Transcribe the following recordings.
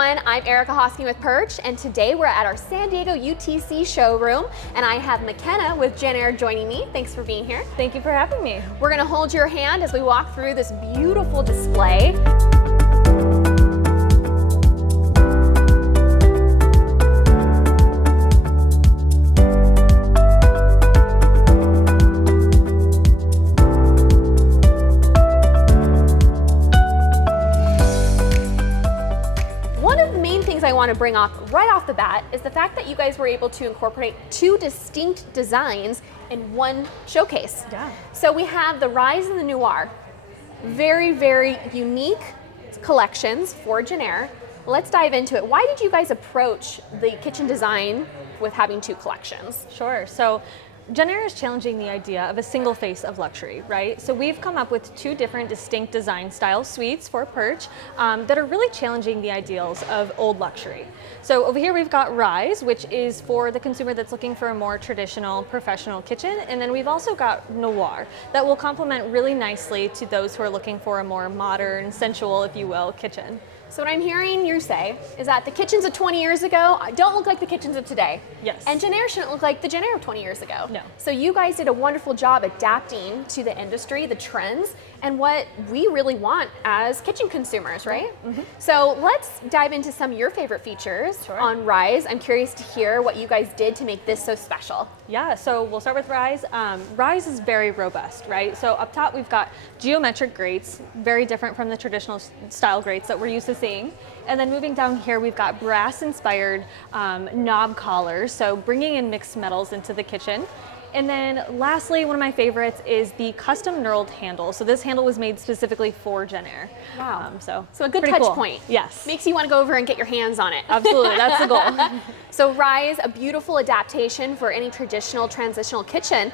everyone, I'm Erica Hosking with Perch, and today we're at our San Diego UTC showroom, and I have McKenna with Jenn-Air joining me. Thanks for being here. Thank you for having me. We're gonna hold your hand as we walk through this beautiful display. I want to bring up right off the bat is the fact that you guys were able to incorporate two distinct designs in one showcase. Yeah. So we have the Rise and the Noir. Very, very unique collections for Jenn-Air. Let's dive into it. Why did you guys approach the kitchen design with having two collections? Sure. So Jenn-Air is challenging the idea of a single face of luxury, right? So we've come up with two different distinct design style suites for Perch that are really challenging the ideals of old luxury. So over here we've got Rise, which is for the consumer that's looking for a more traditional, professional kitchen. And then we've also got Noir that will complement really nicely to those who are looking for a more modern, sensual, if you will, kitchen. So what I'm hearing you say is that the kitchens of 20 years ago don't look like the kitchens of today. Yes. And Jenn-Air shouldn't look like the Jenn-Air of 20 years ago. No. So you guys did a wonderful job adapting to the industry, the trends, and what we really want as kitchen consumers, right? Mm-hmm. So let's dive into some of your favorite features on Rise. I'm curious to hear what you guys did to make this so special. Yeah, so we'll start with Rise. Rise is very robust, right? So up top we've got geometric grates, very different from the traditional style grates that we're used to seeing. And then moving down here, we've got brass-inspired knob collars, so bringing in mixed metals into the kitchen. And then lastly, one of my favorites is the custom knurled handle. So this handle was made specifically for Jenn-Air. Wow. So a good touch cool. point. Yes. Makes you want to go over and get your hands on it. Absolutely, that's the goal. So Rise, a beautiful adaptation for any traditional transitional kitchen.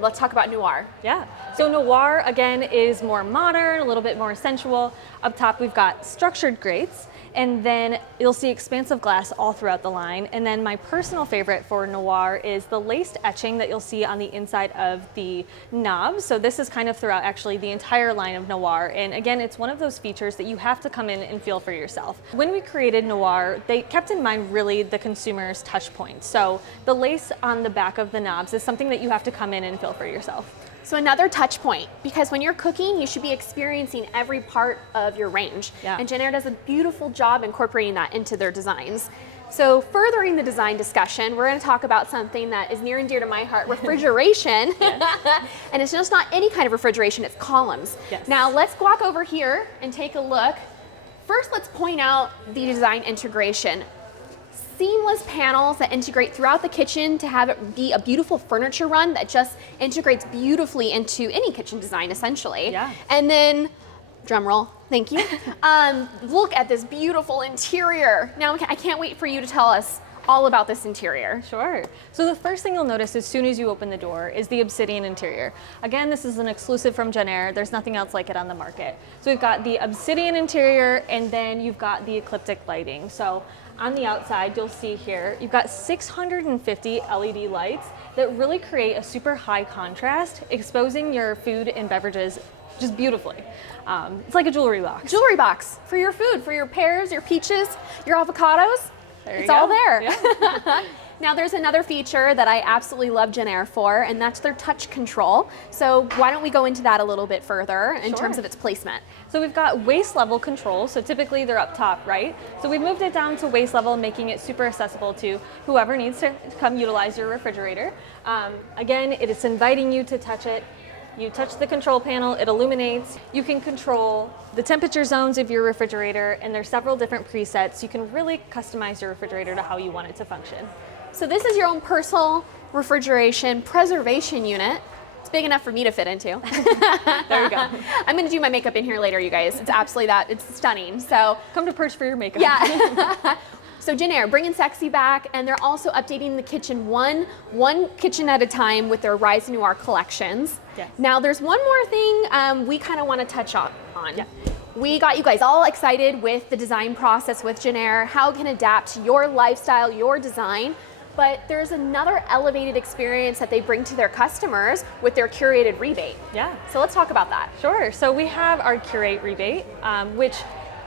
Let's talk about Noir. Yeah, so Noir again is more modern, a little bit more sensual. Up top we've got structured grates, and then you'll see expansive glass all throughout the line. And then my personal favorite for Noir is the laced etching that you'll see on the inside of the knobs. So this is kind of throughout actually the entire line of Noir. And again, it's one of those features that you have to come in and feel for yourself. When we created Noir, they kept in mind really the consumer's touch points. So the lace on the back of the knobs is something that you have to come in and feel for yourself. So another touch point, because when you're cooking, you should be experiencing every part of your range. Yeah. And Jenn-Air does a beautiful job incorporating that into their designs. So furthering the design discussion, we're going to talk about something that is near and dear to my heart, refrigeration. And it's just not any kind of refrigeration, it's columns. Yes. Now let's walk over here and take a look. First, let's point out the design integration. Seamless panels that integrate throughout the kitchen to have it be a beautiful furniture run that just integrates beautifully into any kitchen design, essentially. Yeah. And then, drum roll, thank you. Look at this beautiful interior. Now, I can't wait for you to tell us all about this interior. Sure. So the first thing you'll notice as soon as you open the door is the obsidian interior. Again, this is an exclusive from Jenn-Air. There's nothing else like it on the market. So we've got the obsidian interior, and then you've got the ecliptic lighting. So on the outside, you'll see here, you've got 650 LED lights that really create a super high contrast, exposing your food and beverages just beautifully. It's like a jewelry box. Jewelry box for your food, for your pears, your peaches, your avocados. It's all there. Yeah. Now there's another feature that I absolutely love Jenn-Air for, and that's their touch control. So why don't we go into that a little bit further in terms of its placement? So we've got waist level control. So typically they're up top, right? So we've moved it down to waist level, making it super accessible to whoever needs to come utilize your refrigerator. Again, it is inviting you to touch it. You touch the control panel, it illuminates. You can control the temperature zones of your refrigerator, and there's several different presets. You can really customize your refrigerator to how you want it to function. So this is your own personal refrigeration preservation unit. It's big enough for me to fit into. There you go. I'm gonna do my makeup in here later, you guys. It's absolutely it's stunning. So come to Perch for your makeup. Yeah. So Jenn-Air, bringing sexy back, and they're also updating the kitchen one kitchen at a time with their Rise and Noir collections. Yes. Now there's one more thing we kind of want to touch on. Yeah. We got you guys all excited with the design process with Jenn-Air, how it can adapt to your lifestyle, your design. But there's another elevated experience that they bring to their customers with their curated rebate. Yeah. So let's talk about that. Sure. So we have our Curate rebate, which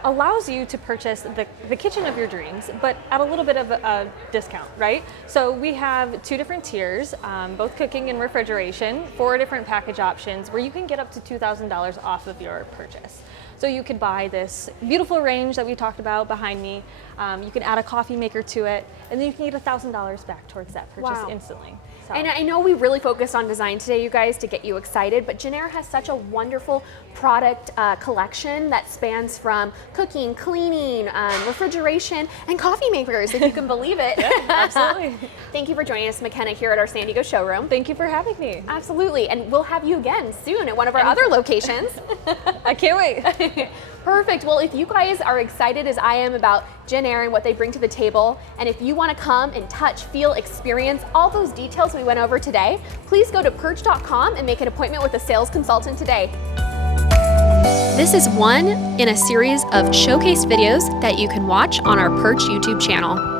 allows you to purchase the kitchen of your dreams, but at a little bit of a discount, right? So we have 2 different tiers, both cooking and refrigeration, 4 different package options where you can get up to $2,000 off of your purchase. So you could buy this beautiful range that we talked about behind me. You can add a coffee maker to it, and then you can get $1,000 back towards that purchase Wow. instantly. So. And I know we really focused on design today, you guys, to get you excited, but Jenn-Air has such a wonderful product collection that spans from cooking, cleaning, refrigeration, and coffee makers, if you can believe it. Yeah, absolutely. Thank you for joining us, McKenna, here at our San Diego showroom. Thank you for having me. Absolutely, and we'll have you again soon at one of our other locations. I can't wait. Perfect. Well, if you guys are excited as I am about Jenn-Air and what they bring to the table, and if you want to come and touch, feel, experience all those details we went over today, please go to Perch.com and make an appointment with a sales consultant today. This is one in a series of showcase videos that you can watch on our Perch YouTube channel.